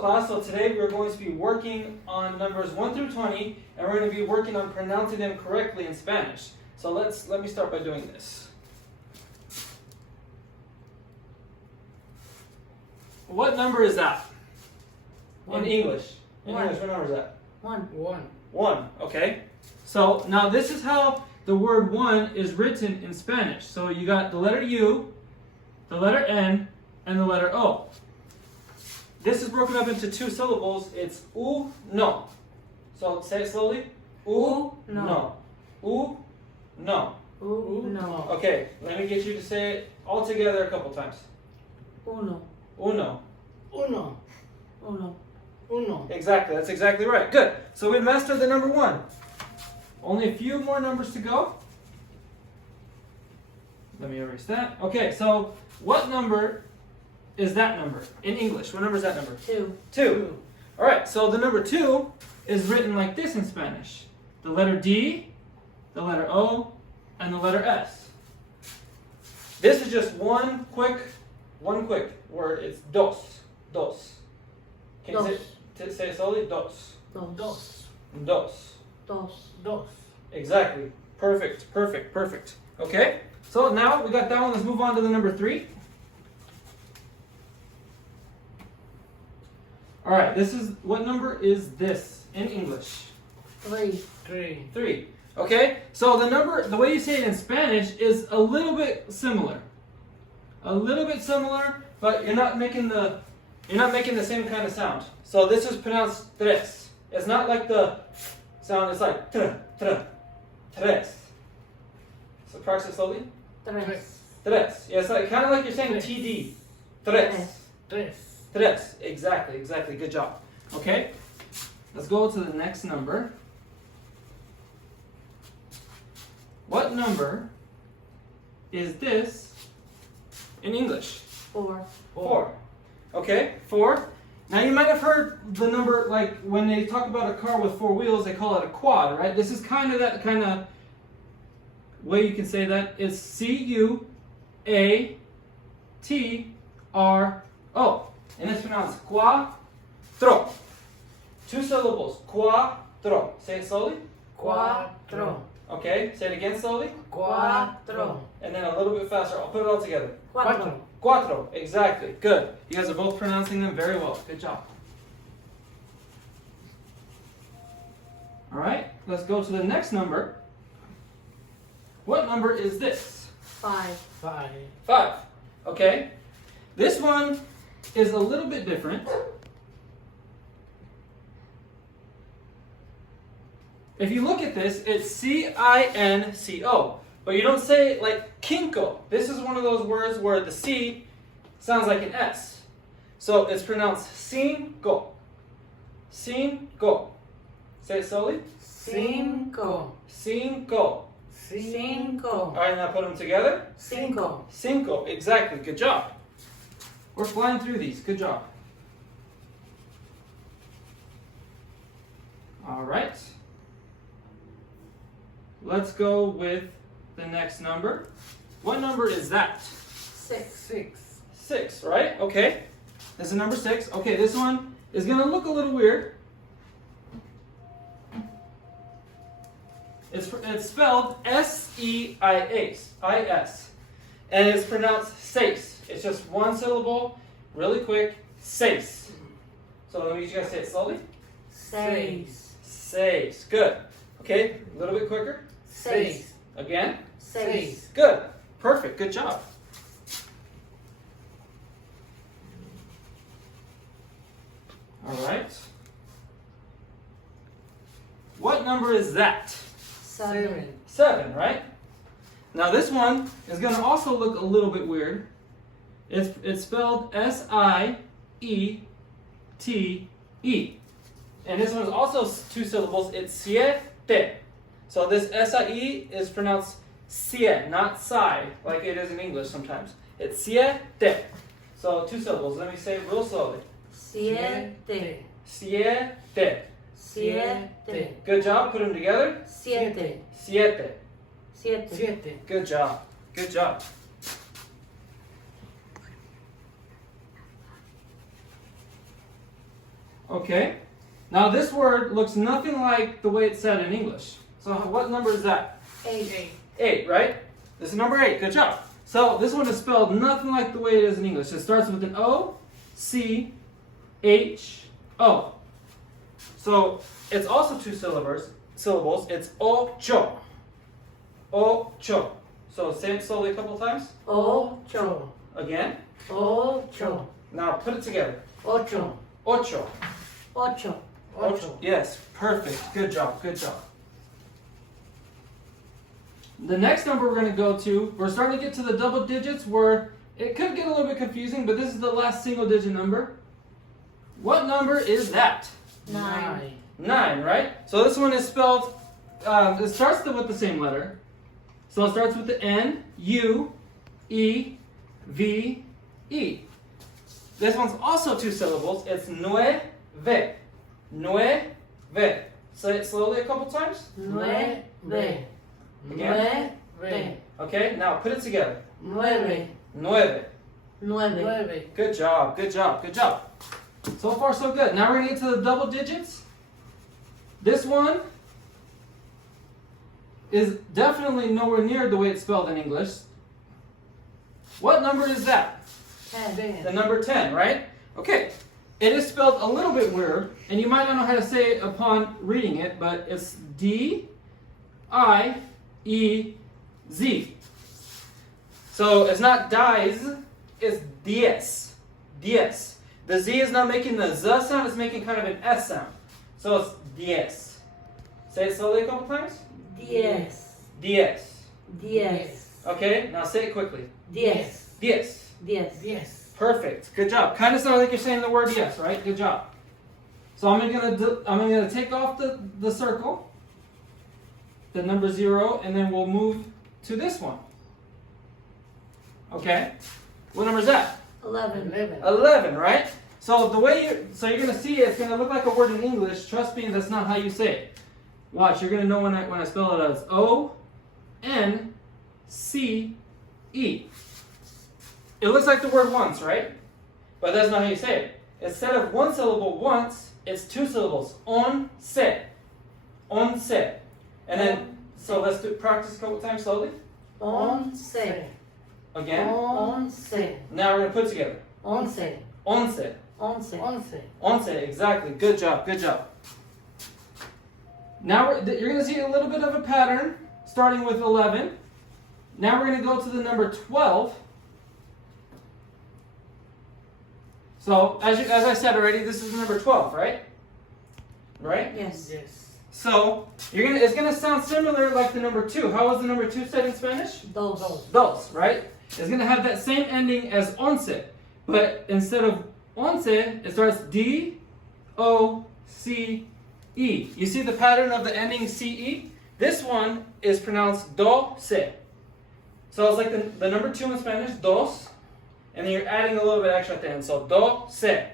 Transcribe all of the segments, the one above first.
class. So today we're going to be working on numbers 1 through 20, and we're going to be working on pronouncing them correctly in Spanish. So let me start by doing this. What number is that? One. In English. In One. English, what number is that? One. 1, okay. So now this is how the word 1 is written in Spanish. So you got the letter U, the letter N, and the letter O. This is broken up into 2 syllables. It's uno. So say it slowly. No. Uno. Uno. No. Okay, let me get you to say it all together a couple times. Uno. Uno. Uno. Exactly, that's exactly right. Good. So we mastered the number 1. Only a few more numbers to go. Let me erase that. Okay, so what number is that number in English? What number is that number? 2. 2. All right, so the number 2 is written like this in Spanish. The letter D, the letter O, and the letter S. This is just one quick word. It's dos. Dos. Can you say it slowly? Dos. Dos. Exactly. Perfect. Okay, so now we got that one. Let's move on to the number 3. All right, what number is this in English? 3. Okay, so the way you say it in Spanish is a little bit similar. But you're not making the same kind of sound. So this is pronounced tres. It's not like the sound. It's like tres. So practice slowly. Tres. Yeah, it's kind of like you're saying TD. Tres. Exactly. Good job. Okay, let's go to the next number. What number is this in English? 4. 4. Okay, 4. Now you might have heard the number, like when they talk about a car with 4 wheels, they call it a quad, right? This is kind of that kind of way you can say that. It's CUATRO. And it's pronounced cuatro. 2 syllables. Cuatro. Say it slowly. Cuatro. Okay, say it again slowly. Cuatro. And then a little bit faster. I'll put it all together. Cuatro. Cuatro. Exactly. Good. You guys are both pronouncing them very well. Good job. All right, let's go to the next number. What number is this? 5. 5. Okay. This one is a little bit different. If you look at this, it's CINCO. But you don't say it like kinko. This is one of those words where the C sounds like an S. So it's pronounced cinco. Cinco. Say it slowly. Cinco. All right, now put them together. Cinco. Exactly. Good job. We're flying through these. Good job. All right. Let's go with the next number. What number is that? 6, right? Okay. This is number 6. Okay, this one is going to look a little weird. It's spelled S-E-I-S. And it's pronounced seis. It's just 1 syllable, really quick, seis. So let me get you guys to say it slowly. Seis. Good. Okay, a little bit quicker. Seis. Again. Seis. Good. Perfect. Good job. All right. What number is that? 7, right? Now this one is going to also look a little bit weird. It's spelled S-I-E-T-E. And this one is also 2 syllables. It's siete. So this S-I-E is pronounced sie, not si, like it is in English sometimes. It's siete. So 2 syllables. Let me say it real slowly. Siete. Good job. Put them together. Siete. Good job. Okay. Now this word looks nothing like the way it's said in English. So what number is that? 8. 8, right? This is number 8. Good job. So this one is spelled nothing like the way it is in English. It starts with an O, C, H, O. So it's also two syllables. It's ocho. Ocho. So say it slowly a couple times. 8. Again. 8. Now put it together. 8. Ocho. 8. Ocho. Yes, perfect. Good job. Good job. The next number we're going to go to, we're starting to get to the double digits where it could get a little bit confusing, but this is the last single digit number. What number is that? 9. 9, right? So this one is spelled, it starts with the same letter. So it starts with the N, U, E, V, E. This one's also two syllables. It's nueve. Nueve. Say it slowly a couple times. 9. Again. 9. Okay, now put it together. 9. Nueve. 9. Good job, good job, good job. So far, so good. Now we're going to get to the double digits. This one is definitely nowhere near the way it's spelled in English. What number is that? 10. The number 10, right? Okay. It is spelled a little bit weird, and you might not know how to say it upon reading it, but it's D-I-E-Z. So it's not dies, it's diez. Diez. The Z is not making the Z sound, it's making kind of an S sound. So it's diez. Say it slowly a couple times. 10. Diez. 10. Okay, now say it quickly. 10. Diez. 10. Perfect. Good job. Kind of sounds like you're saying the word yes, right? Good job. So I'm gonna take off the circle, the number 0, and then we'll move to this one. Okay. What number is that? 11. 11, right? So the way you're gonna see it, it's gonna look like a word in English. Trust me, that's not how you say it. Watch, you're gonna know when I spell it as O-N-C-E. It looks like the word once, right? But that's not how you say it. Instead of one syllable once, it's two syllables. Once. Once. And then, so let's practice a couple times slowly. 11. Again. 11. Now we're gonna put it together. 11. Once. 11. Once, exactly. Good job, good job. Now you're going to see a little bit of a pattern, starting with 11. Now we're going to go to the number 12. So, as I said already, this is the number 12, right? Right? Yes. So, it's going to sound similar like the number 2. How was the number 2 said in Spanish? 2. Dos, right? It's going to have that same ending as once, but instead of once, it starts D-O-C-E. You see the pattern of the ending C-E? This one is pronounced do-se. So it's like the number 2 in Spanish, dos, and then you're adding a little bit extra at the end. So do-se.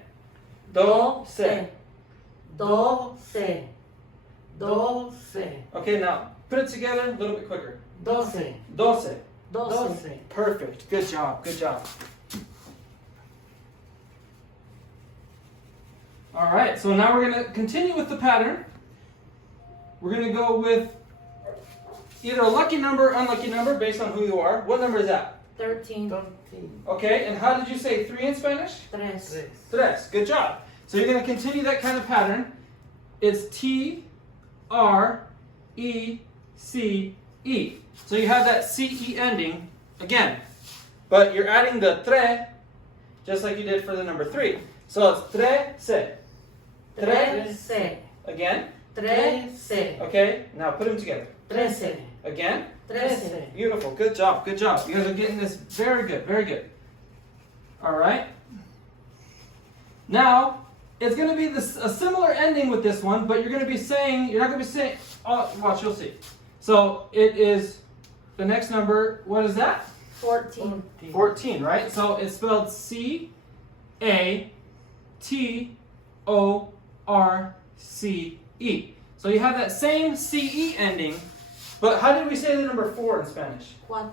Do-se. 12. 12. Okay, now put it together a little bit quicker. 12. Doce. 12. Perfect. Good job. Good job. All right, so now we're going to continue with the pattern. We're going to go with either a lucky number or unlucky number based on who you are. What number is that? 13. Okay, and how did you say 3 in Spanish? 3. Tres. Good job. So you're going to continue that kind of pattern. It's T-R-E-C-E. So you have that C-E ending again. But you're adding the tre just like you did for the number 3. So it's trece. 13. Again. 13. Okay, now put them together. 13. Again. 13. Beautiful. Good job. Good job. You guys are getting this very good. Very good. All right. Now, it's going to be a similar ending with this one, but you're going to be saying, you're not going to be saying, oh, watch, you'll see. So it is the next number, what is that? 14. 14, right? So it's spelled C-A-T-O-R-C-E. So you have that same C-E ending, but how did we say the number 4 in Spanish? 4.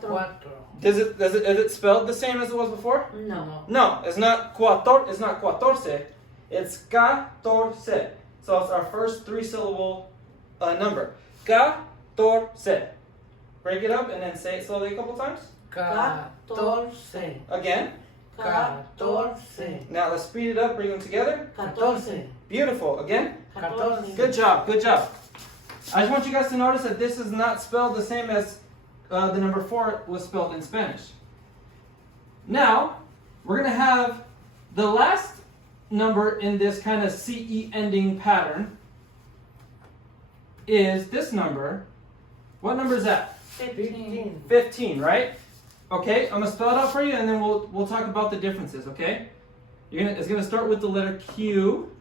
Is it spelled the same as it was before? No. No, it's not cuator, it's not cuatorce. It's 14. So it's our first three-syllable number. 14. Break it up and then say it slowly a couple times. 14. Again. 14. Now let's speed it up, bring them together. 14. Beautiful. Again. 14. Good job, good job. I just want you guys to notice that this is not spelled the same as the number 4 was spelled in Spanish. Now, we're going to have the last number in this kind of CE ending pattern is this number. What number is that? 15. 15, right? Okay, I'm going to spell it out for you and then we'll talk about the differences, okay? It's going to start with the letter Q,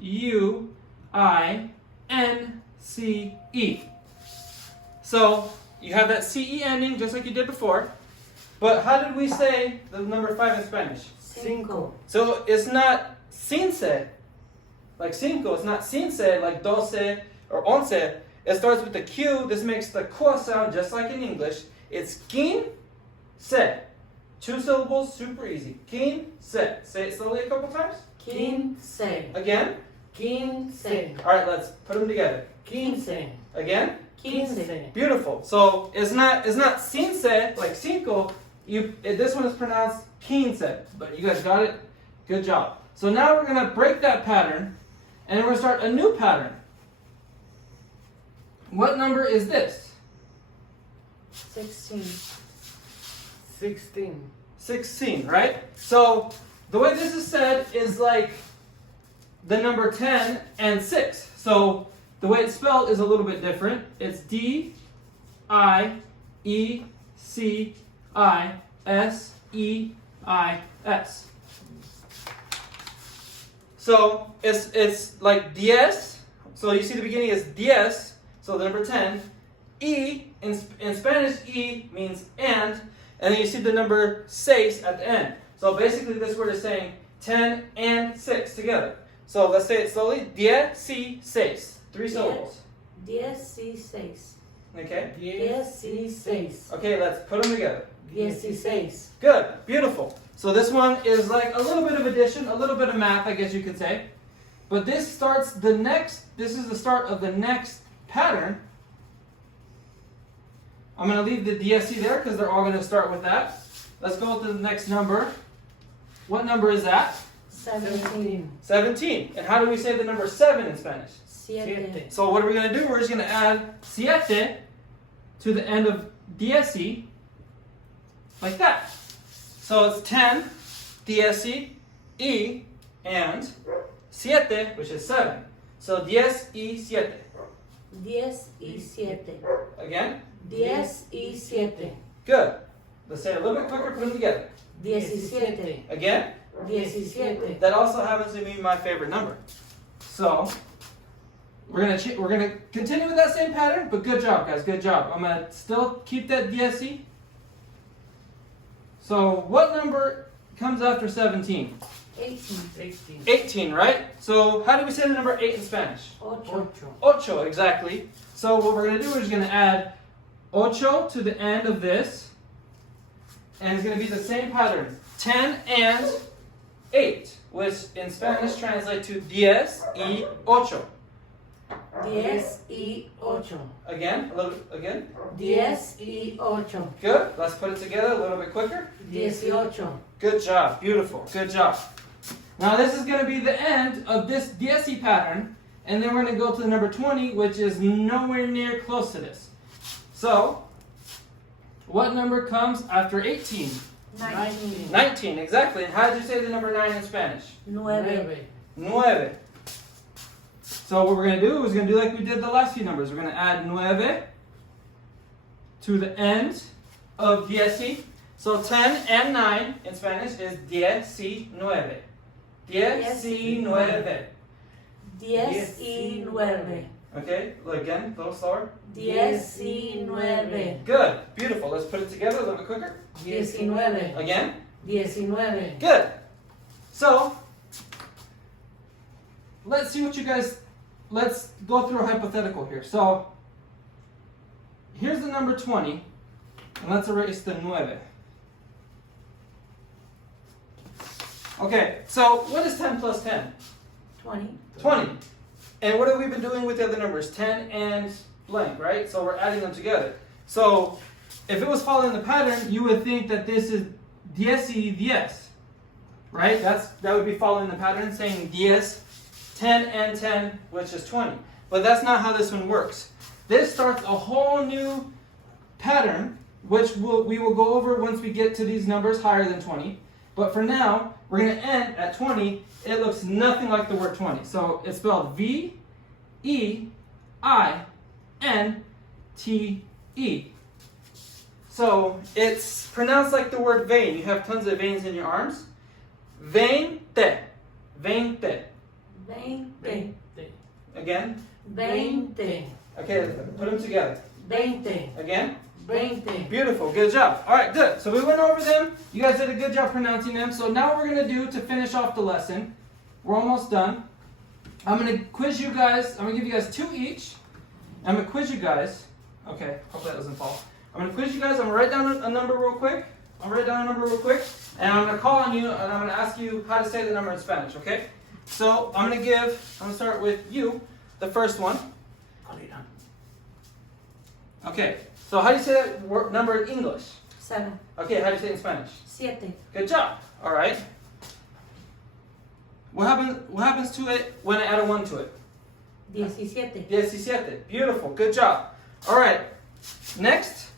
U, I, N, C, E. So, you have that CE ending just like you did before. But how did we say the number 5 in Spanish? Cinco. So, it's not cince, like cinco. It's not cince, like doce or once. It starts with the Q. This makes the ko sound just like in English. It's quince. 2 syllables, super easy. Quince. Say it slowly a couple times. 15. Again. 15. All right, let's put them together. 15. Again. 15. Beautiful. So it's not cince like cinco. This one is pronounced quince. But you guys got it. Good job. So now we're gonna break that pattern, and we're gonna start a new pattern. What number is this? 16. 16. 16, right? So the way this is said is like the number 10 and 6. So the way it's spelled is a little bit different. It's D-I-E-C-I-S-E-I-S. So it's like diez. So you see the beginning is diez. So the number 10. E in Spanish, E means and then you see the number seis at the end. So basically this word is saying 10 and 6 together. So let's say it slowly. 16. 3 syllables. 16. Okay? 16. Okay, let's put them together. 16. Good. Beautiful. So this one is like a little bit of addition, a little bit of math, I guess you could say. But this is the start of the next pattern. I'm going to leave the DSC there because they're all going to start with that. Let's go to the next number. What number is that? 17. 17. And how do we say the number 7 in Spanish? 7. So what are we going to do? We're just going to add siete to the end of DSC like that. So it's 10, DSC, E, and siete, which is 7. So 10 y 7. 10 y 7. Again? 10 y 7. Good. Let's say it a little bit quicker, put them together. 17. Again? 17. That also happens to be my favorite number. So, we're gonna continue with that same pattern, but good job, guys, good job. I'm gonna still keep that DSC. So, what number comes after 17? 18. 18, right? So, how do we say the number 8 in Spanish? 8. Ocho, exactly. So, what we're gonna do is gonna add ocho to the end of this, and it's gonna be the same pattern. 10 and 8, which in Spanish translates to 10 y 8. 10 y 8. Again, a little again. 10 y 8. Good. Let's put it together a little bit quicker. 18. Good job. Beautiful. Good job. Now this is going to be the end of this DSC pattern, and then we're going to go to the number 20, which is nowhere near close to this. So, what number comes after 18? 19. 19, exactly. And how did you say the number 9 in Spanish? 9. Nueve. So what we're going to do is we're going to do like we did the last few numbers. We're going to add nueve to the end of DSC. So 10 and 9 in Spanish is 19. 19. 19. Okay, again, a little slower. 19. Good, beautiful. Let's put it together a little bit quicker. 19. Again. 19. Good. So, let's see what you guys, let's go through a hypothetical here. So, here's the number 20, and let's erase the 9. Okay, so what is 10 plus 10? 20. 20. And what have we been doing with the other numbers? 10 and blank, right? So we're adding them together. So if it was following the pattern, you would think that this is 10, right? That would be following the pattern, saying 10, 10 and 10, which is 20. But that's not how this one works. This starts a whole new pattern, which we will go over once we get to these numbers higher than 20. But for now, we're going to end at 20. It looks nothing like the word 20. So it's spelled V-E-I-N-T-E. So it's pronounced like the word vein. You have tons of veins in your arms. Veinte. Veinte. 20. Again. 20. Okay, put them together. 20. Again. 20. Beautiful, good job. All right, good. So we went over them. You guys did a good job pronouncing them. So now what we're going to do to finish off the lesson, we're almost done. I'm going to quiz you guys. I'm going to give you guys 2 each. I'm going to quiz you guys. Okay, hope that doesn't fall. I'm going to quiz you guys. I'm going to write down a number real quick. And I'm going to call on you, and I'm going to ask you how to say the number in Spanish, okay? So I'm going to start with you, the first one. Okay, so how do you say that number in English? 7. Okay, how do you say it in Spanish? 7. Good job. All right. What happens to it when I add a 1 to it? 17. 17. Beautiful. Good job. All right. Next,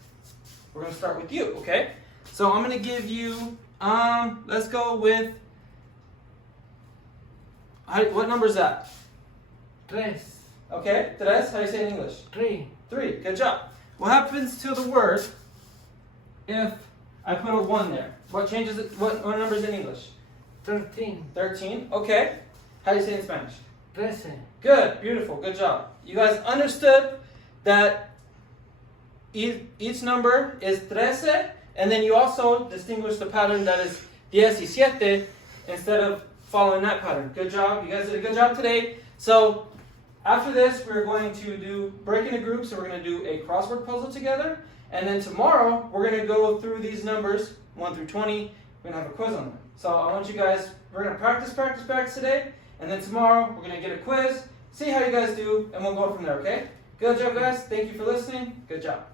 we're going to start with you, okay? So I'm going to give you, let's go with, what number is that? 3. Okay, tres, how do you say it in English? 3. 3. Good job. What happens to the word if I put a 1 there? What changes it? What number is in English? 13. 13. Okay. How do you say it in Spanish? 13. Good. Beautiful. Good job. You guys understood that each number is 13, and then you also distinguish the pattern that is 17 instead of following that pattern. Good job. You guys did a good job today. So after this, we're going to break into groups, so we're going to do a crossword puzzle together. And then tomorrow, we're going to go through these numbers, 1 through 20. We're going to have a quiz on them. So I want you guys, we're going to practice today. And then tomorrow, we're going to get a quiz, see how you guys do, and we'll go from there, okay? Good job, guys. Thank you for listening. Good job.